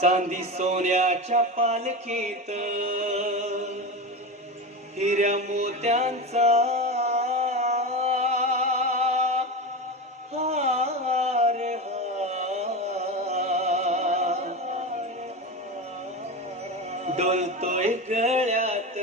चांदी सोन्याच्या पालखीत हिऱ्या मोत्यांचा हार डोलतोय गळ्यात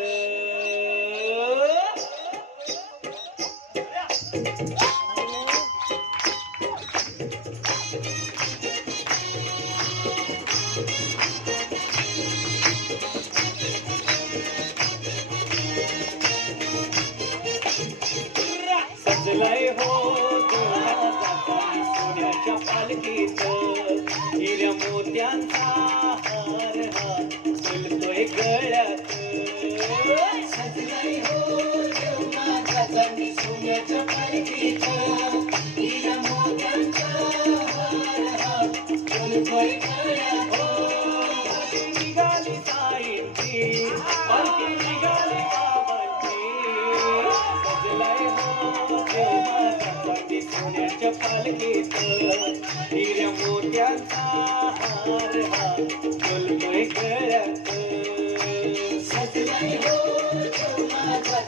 सजलाय हो सोन्याच्या पालखीत हिऱ्या मोत्यांचा हार डोलतोय गळ्यात सजलाय हो सोन्याच्या पालखीत हिऱ्या मोत्यांचा हार डोलतोय गळ्यात निघाली साईंची पालखी निघाली बाबांची सजलाय हो चांदी सोन्याच्या पालखीत हिऱ्या मोत्यांचा हार डोलतोय गळ्यात सजलाय हो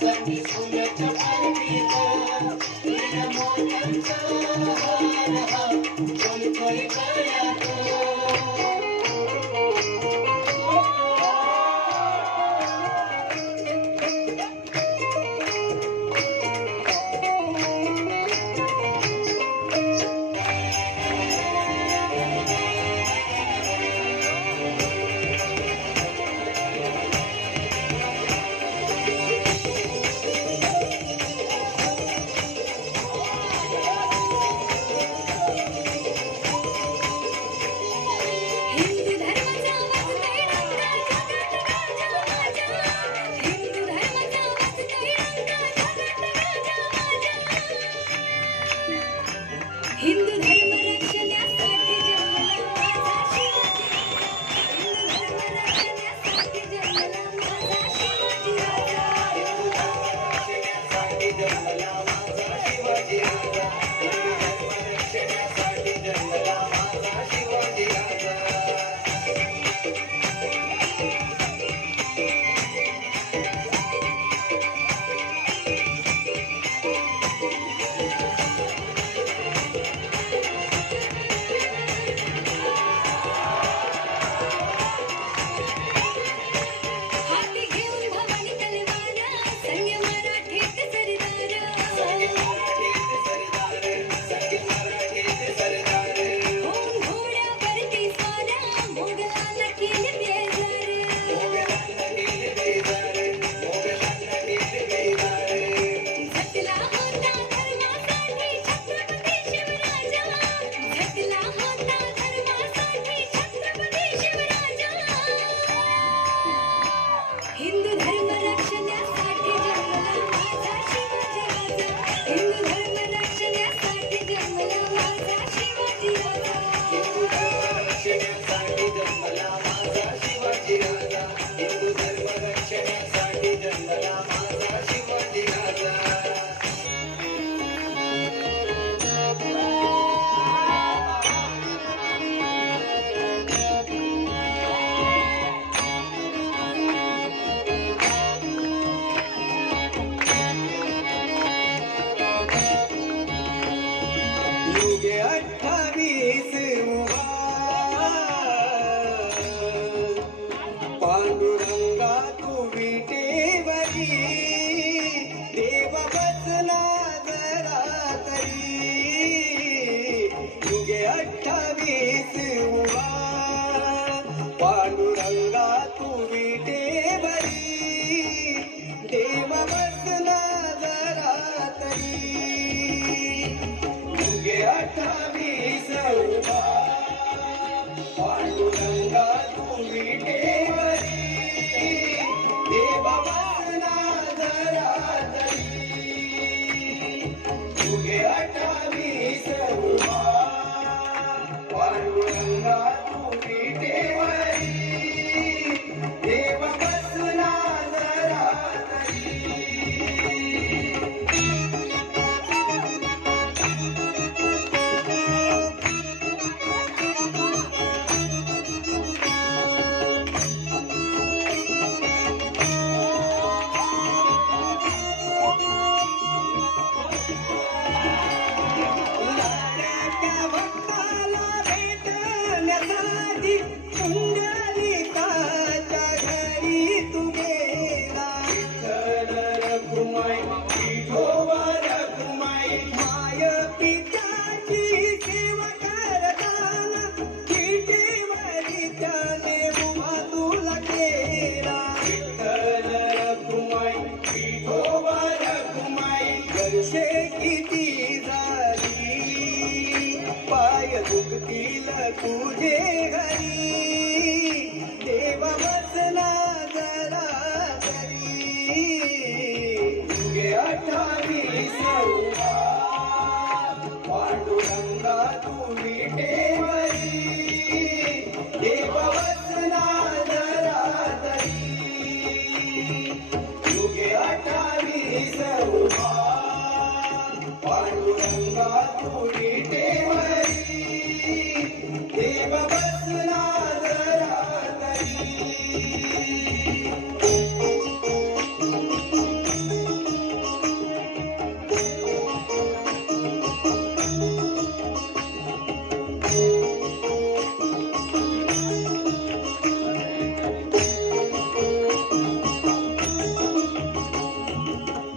चांदी सोन्याच्या पालखीत हिऱ्या मोत्यांचा हार डोलतोय गळ्यात हिंदू धर्म रक्षण्यासाठी जन्मला माझा शिवाजी राजा हिंदू धर्म रक्षण्यासाठी जन्मला माझा शिवाजी राजा हिंदू धर्म रक्षण्यासाठी जन्मला माझा शिवाजी राजा हाती घेऊन भवानी तलवार संग मराठीत सरदार होऊन घोड्यावरती स्वार मोगलांना केले बेजार झटला होता धर्मासाठी छत्रपती शिवराजा झटला होता धर्मासाठी छत्रपती शिवराजा हिंदू धर्म रक्षण्यासाठी जन्मला माझा शिवाजी राजा हिंदू धर्म रक्षण्यासाठी जन्मला माझा शिवाजी राजा हिंदू धर्म रक्षण्यासाठी जन्मला माझा शिवाजी राजा हिंदू धर्म रक्षण्यासाठी जन्मला माझा शिवाजी राजा युगे 28 पांडुरंगा तू विटेवरी देव बसला जरा तरी युगे 28 पांडुरंगा तू विटेवरी देव बसला जरा तरी युगे 28 पांडुरंगा तू विटेवरी देव बसला जरा तरी युगे 28 पांडुरंगा तू विटेवरी देव बसला जरा तरी तुझे घरी देव बसला जरा तरी तुझे 28 पांडुरंगा तू विटेवरी देव बसला जरा तरी तुझे 28 पांडुरंगा तू विटेवरी देव बसला जरा तरी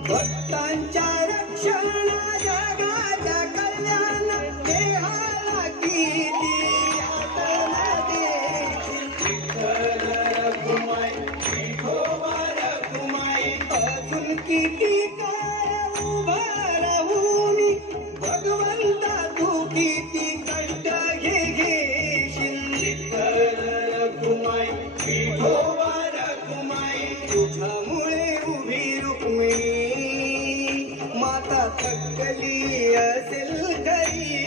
भक्तांच्या रक्षण जगाच्या कल्याण देहाला किती यातना देशील विठ्ठल रखुमाई विठोबा रखुमाई अजून किती काळ उभा राहून भगवंता तू किती कष्ट घेशील विठ्ठल रखुमाई विठोबा रखुमाई तुझ्यामुळे उभी रुक्मिणी माता थकली असेल घरी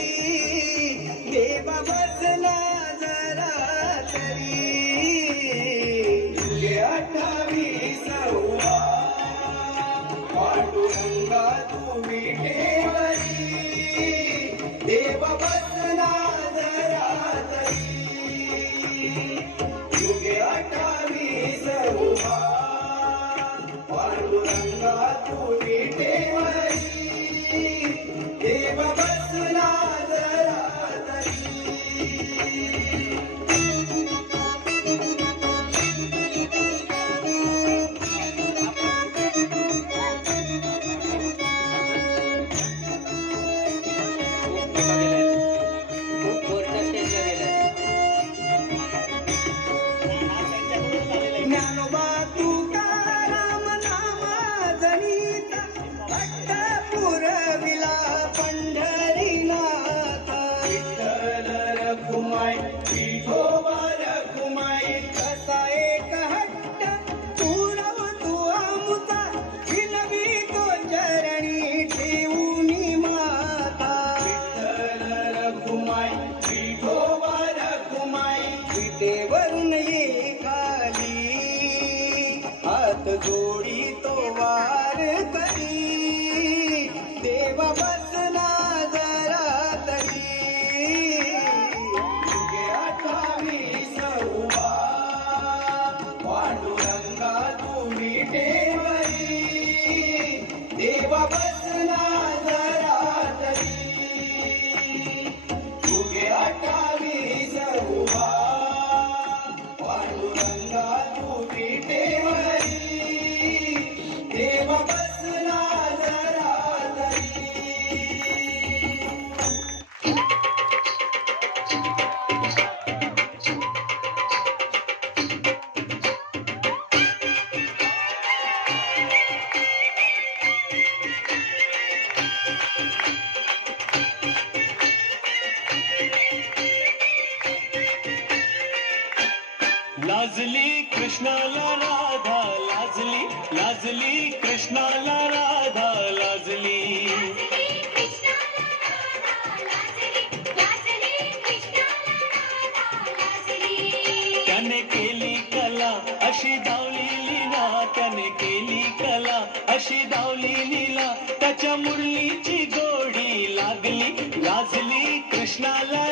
देवा बसला जरा तरी तुझे 28 पांडुरंगा तू विटेवरी देवा बसला जरा तरी तुझे 28 पांडुरंगा तू विटेवरी देव बसला जरा तरी खूप वरच्या स्टेजला गेलाय. ज्ञानोबा तुकाराम नामा जनिता भक्त पुरविला पंढरीनाथ विठ्ठल रखुमाई विठोबा रखुमाई कसा एक हट्ट पुरव तू अमुता विनवी तो चरणी ठेवूनी माता विठ्ठल रखुमाई विठोबा रखुमाई विटेवरून ये खाली हात जोडी तो वार करी देवा बसला जरा तरी तुझे 28 पांडुरंगा तू विटेवरी देवा बसला जरा तरी तुझे 28 पांडुरंगा तू विटेवरी देव बसला जरा तरी लाजली कृष्णाला राधा लाजली लाजली कृष्णाला राधा लाजली त्याने केली कला अशी दावली लीला त्याने केली कला अशी दावली लीला त्याच्या मुरलीची गोडी लागली लाजली कृष्णाला